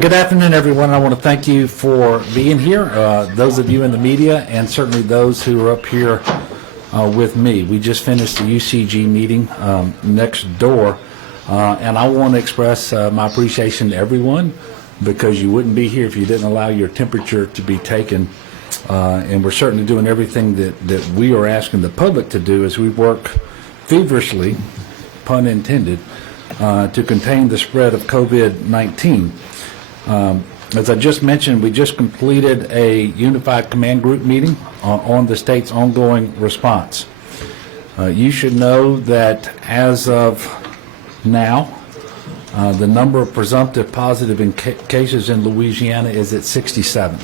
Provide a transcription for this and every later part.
Good afternoon, everyone. I want to thank you for being here, those of you in the media, and certainly those who are up here with me. We just finished the UCG meeting next door, and I want to express my appreciation to everyone, because you wouldn't be here if you didn't allow your temperature to be taken, and we're certainly doing everything that we are asking the public to do as we work feverishly, pun intended, to contain the spread of COVID-19. As I just mentioned, we just completed a unified command group meeting on the state's ongoing response. You should know that as of now, the number of presumptive positive cases in Louisiana is at 67.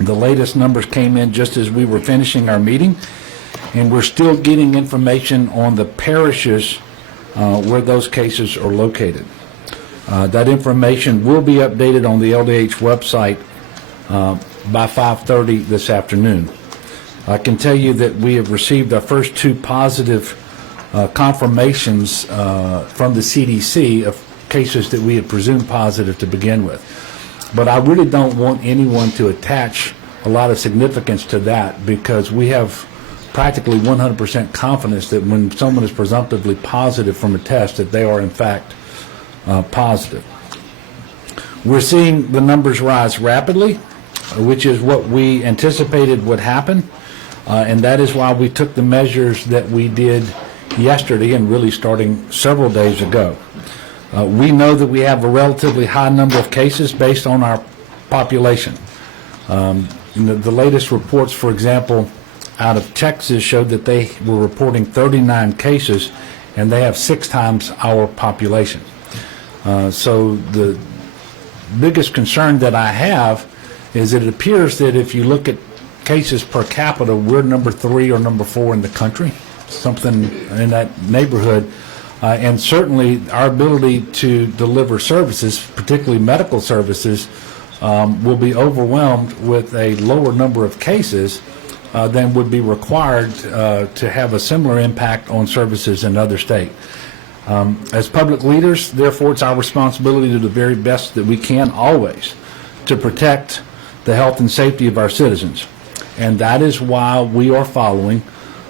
The latest numbers came in just as we were finishing our meeting, and we're still getting information on the parishes where those cases are located. That information will be updated on the LDH website by 5:30 this afternoon. I can tell you that we have received our first two positive confirmations from the CDC of cases that we had presumed positive to begin with. But I really don't want anyone to attach a lot of significance to that, because we have practically 100% confidence that when someone is presumptively positive from a test, that they are in fact positive. We're seeing the numbers rise rapidly, which is what we anticipated would happen, and that is why we took the measures that we did yesterday and really starting several days ago. We know that we have a relatively high number of cases based on our population. The latest reports, for example, out of Texas showed that they were reporting 39 cases, and they have 6 times our population. So the biggest concern that I have is that it appears that if you look at cases per capita, we're number 3 or number 4 in the country, something in that neighborhood. And certainly our ability to deliver services, particularly medical services, will be overwhelmed with a lower number of cases than would be required to have a similar impact on services in other states. As public leaders, therefore, it's our responsibility to do the very best that we can always to protect the health and safety of our citizens. And that is why we are following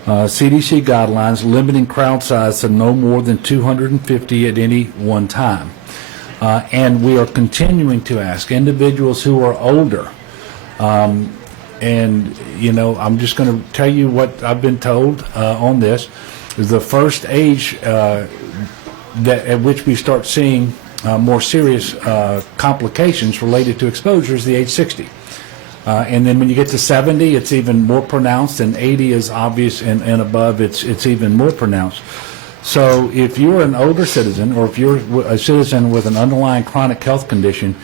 CDC guidelines limiting crowd size to no more than 250 at any one time. And we are continuing to ask individuals who are older, and, you know, I'm just going to tell you what I've been told on this, is the first age at which we start seeing more serious complications related to exposure is the age 60. And then when you get to 70, it's even more pronounced, and 80 is obvious, and above, it's even more pronounced. So if you're an older citizen, or if you're a citizen with an underlying chronic health condition,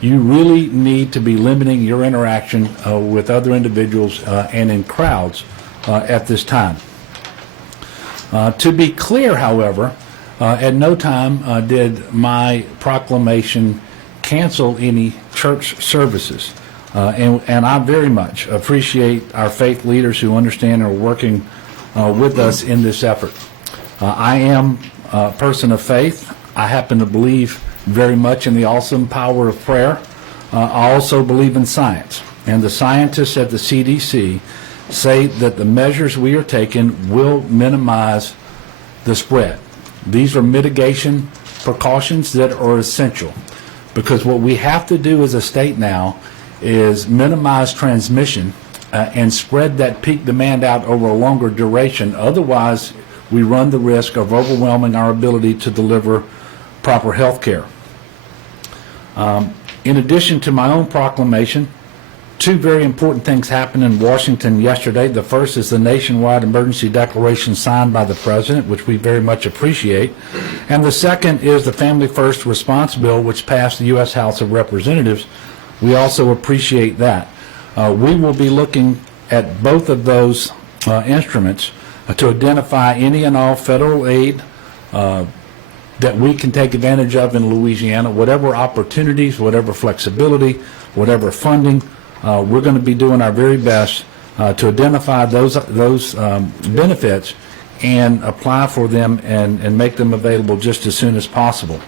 you really need to be limiting your interaction with other individuals and in crowds at this time. To be clear, however, at no time did my proclamation cancel any church services. And I very much appreciate our faith leaders who understand and are working with us in this effort. I am a person of faith. I happen to believe very much in the awesome power of prayer. I also believe in science. And the scientists at the CDC say that the measures we are taking will minimize the spread. These are mitigation precautions that are essential, because what we have to do as a state now is minimize transmission and spread that peak demand out over a longer duration. Otherwise, we run the risk of overwhelming our ability to deliver proper health care. In addition to my own proclamation, 2 very important things happened in Washington yesterday. The first is the nationwide emergency declaration signed by the President, which we very much appreciate. And the second is the Family First Response Bill, which passed the U.S. House of Representatives. We also appreciate that. We will be looking at both of those instruments to identify any and all federal aid that we can take advantage of in Louisiana, whatever opportunities, whatever flexibility, whatever funding. We're going to be doing our very best to identify those benefits and apply for them and make them available just as soon as possible.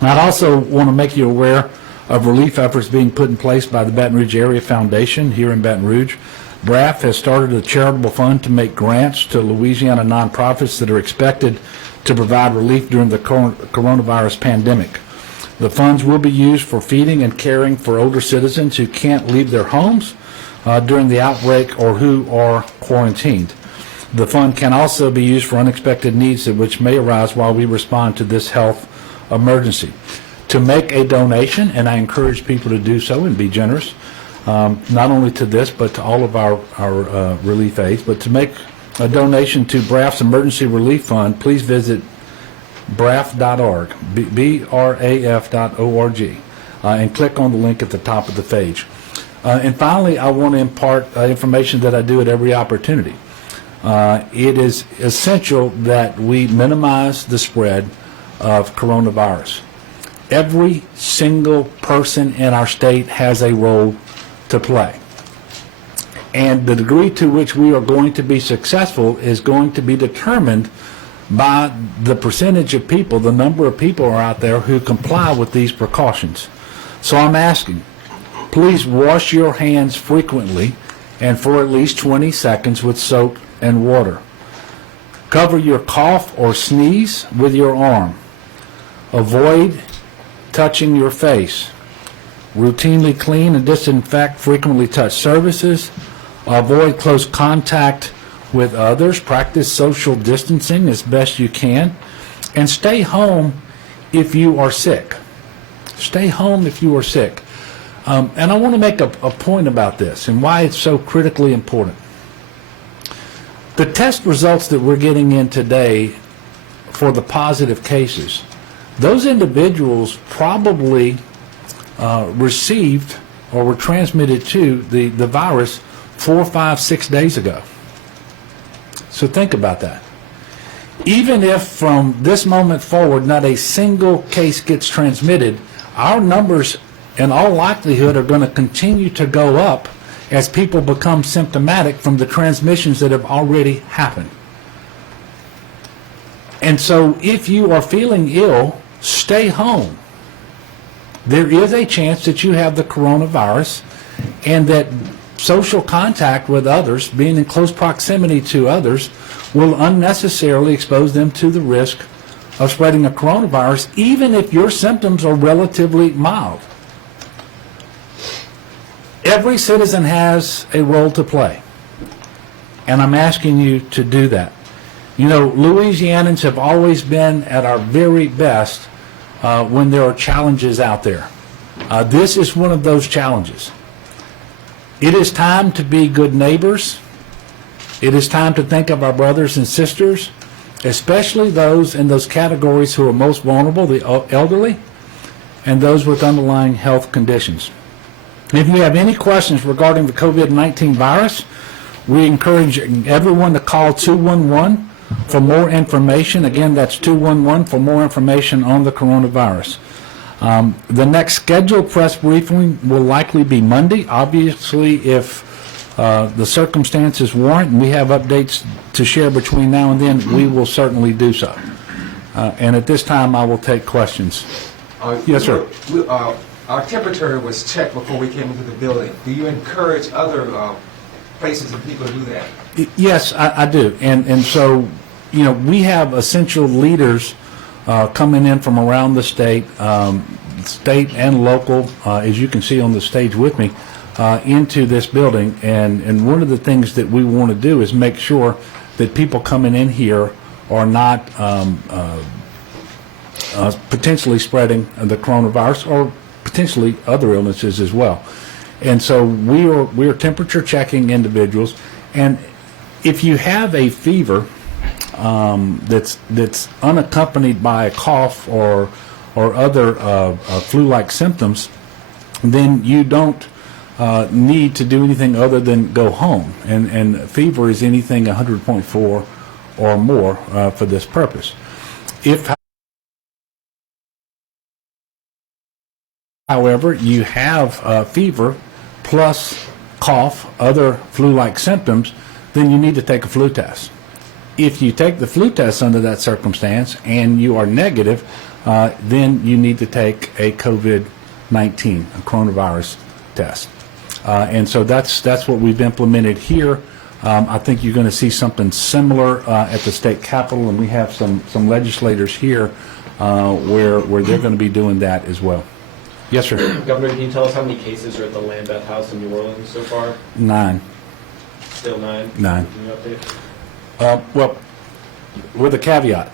I'd also want to make you aware of relief efforts being put in place by the Baton Rouge Area Foundation here in Baton Rouge. BRAF has started a charitable fund to make grants to Louisiana nonprofits that are expected to provide relief during the coronavirus pandemic. The funds will be used for feeding and caring for older citizens who can't leave their homes during the outbreak or who are quarantined. The fund can also be used for unexpected needs which may arise while we respond to this health emergency. To make a donation, and I encourage people to do so and be generous, not only to this but to all of our relief aids, but to make a donation to BRAF's Emergency Relief Fund, please visit braf.org, braf.org, and click on the link at the top of the page. And finally, I want to impart information that I do at every opportunity. It is essential that we minimize the spread of coronavirus. Every single person in our state has a role to play. And the degree to which we are going to be successful is going to be determined by the percentage of people, the number of people are out there who comply with these precautions. So I'm asking, please wash your hands frequently and for at least 20 seconds with soap and water. Cover your cough or sneeze with your arm. Avoid touching your face. Routinely clean and disinfect frequently touched surfaces. Avoid close contact with others. Practice social distancing as best you can. And stay home if you are sick. Stay home if you are sick. And I want to make a point about this and why it's so critically important. The test results that we're getting in today for the positive cases, those individuals probably received or were transmitted to the virus 4, 5, 6 days ago. So think about that. Even if from this moment forward not a single case gets transmitted, our numbers in all likelihood are going to continue to go up as people become symptomatic from the transmissions that have already happened. And so if you are feeling ill, stay home. There is a chance that you have the coronavirus and that social contact with others, being in close proximity to others, will unnecessarily expose them to the risk of spreading a coronavirus, even if your symptoms are relatively mild. Every citizen has a role to play, and I'm asking you to do that. You know, Louisianans have always been at our very best when there are challenges out there. This is one of those challenges. It is time to be good neighbors. It is time to think of our brothers and sisters, especially those in those categories who are most vulnerable, the elderly, and those with underlying health conditions. If you have any questions regarding the COVID-19 virus, we encourage everyone to call 211 for more information. Again, that's 211 for more information on the coronavirus. The next scheduled press briefing will likely be Monday. Obviously, if the circumstances warrant and we have updates to share between now and then, we will certainly do so. And at this time, I will take questions. Yes, sir. Our temperature was checked before we came into the building. Do you encourage other places and people to do that? Yes, I do. And so, you know, we have essential leaders coming in from around the state and local, as you can see on the stage with me, into this building. And one of the things that we want to do is make sure that people coming in here are not potentially spreading the coronavirus or potentially other illnesses as well. And so we are temperature checking individuals, and if you have a fever that's unaccompanied by a cough or other flu-like symptoms, then you don't need to do anything other than go home. And fever is anything 100.4 or more for this purpose. If, however, you have fever plus cough, other flu-like symptoms, then you need to take a flu test. If you take the flu test under that circumstance and you are negative, then you need to take a COVID COVID-19, a coronavirus test. And so that's what we've implemented here. I think you're going to see something similar at the state capitol, and we have some legislators here where they're going to be doing that as well. Yes, sir. Governor, can you tell us how many cases are at the Lambuth House in New Orleans so far? 9. Still 9? 9. Can you update? Well, with a caveat,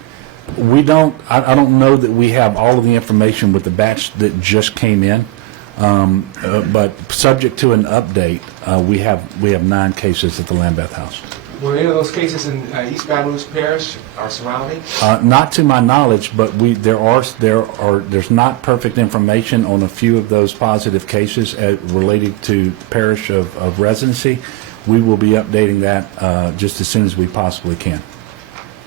I don't know that we have all of the information with the batch that just came in, but subject to an update, we have 9 cases at the Lambuth House. Were any of those cases in East Baton Rouge Parish or surrounding? Not to my knowledge, but there's not perfect information on a few of those positive cases related to parish of residency. We will be updating that just as soon as we possibly can.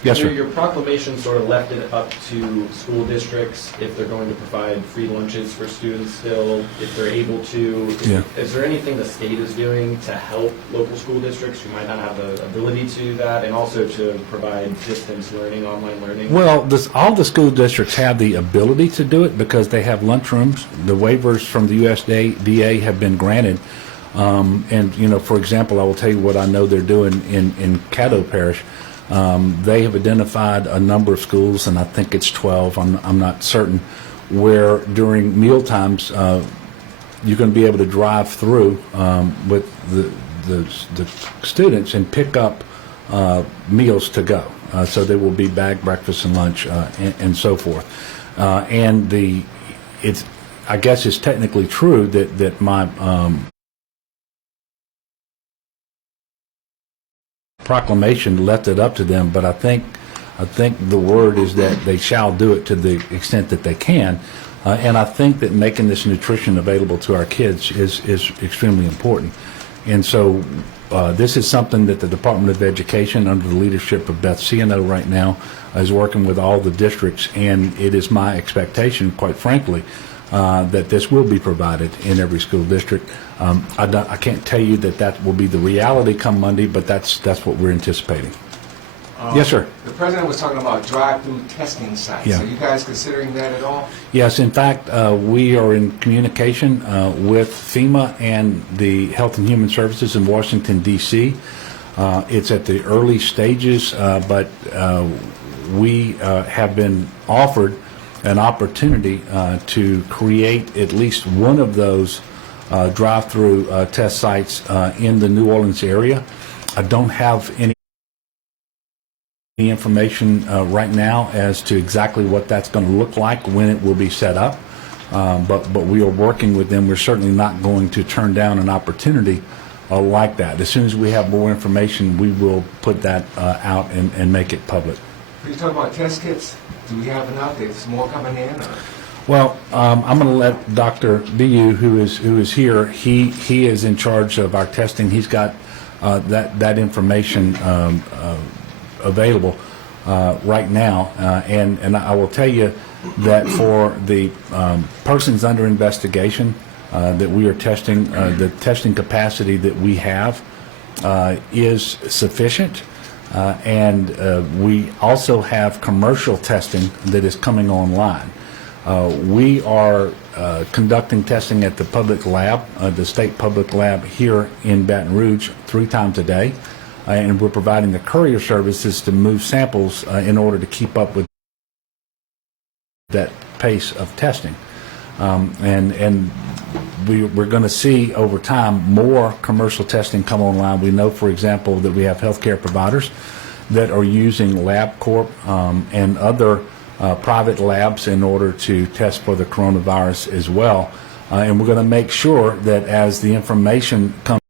Yes, sir. Your proclamation sort of left it up to school districts if they're going to provide free lunches for students still, if they're able to. Yeah. Is there anything the state is doing to help local school districts who might not have the ability to do that, and also to provide distance learning, online learning? Well, all the school districts have the ability to do it because they have lunchrooms. The waivers from the USDA have been granted. And, for example, I will tell you what I know they're doing in Caddo Parish. They have identified a number of schools, and I think it's 12, I'm not certain, where during meal times you're going to be able to drive through with the students and pick up meals to go. So there will be bag breakfast and lunch and so forth. I guess it's technically true that my proclamation left it up to them, but I think the word is that they shall do it to the extent that they can, and I think that making this nutrition available to our kids is extremely important. And so this is something that the Department of Education, under the leadership of Beth Ciano right now, is working with all the districts, and it is my expectation, quite frankly, that this will be provided in every school district. I can't tell you that will be the reality come Monday, but that's what we're anticipating. Yes, sir. The president was talking about drive-through testing sites. Yeah. Are you guys considering that at all? Yes, in fact, we are in communication with FEMA and the Health and Human Services in Washington, D.C. It's at the early stages, but we have been offered an opportunity to create at least one of those drive-through test sites in the New Orleans area. I don't have any information right now as to exactly what that's going to look like, when it will be set up, but we are working with them. We're certainly not going to turn down an opportunity like that. As soon as we have more information, we will put that out and make it public. Are you talking about test kits? Do we have enough? Is more coming in? Or? Well, I'm going to let Dr. Bu, who is here. He is in charge of our testing. He's got that information available right now, and I will tell you that for the persons under investigation that we are testing, the testing capacity that we have is sufficient. And we also have commercial testing that is coming online. We are conducting testing at the public lab, the state public lab here in Baton Rouge 3 times a day, and we're providing the courier services to move samples in order to keep up with that pace of testing. And we're going to see over time more commercial testing come online. We know, for example, that we have healthcare providers that are using LabCorp and other private labs in order to test for the coronavirus as well. And we're going to make sure that as the information comes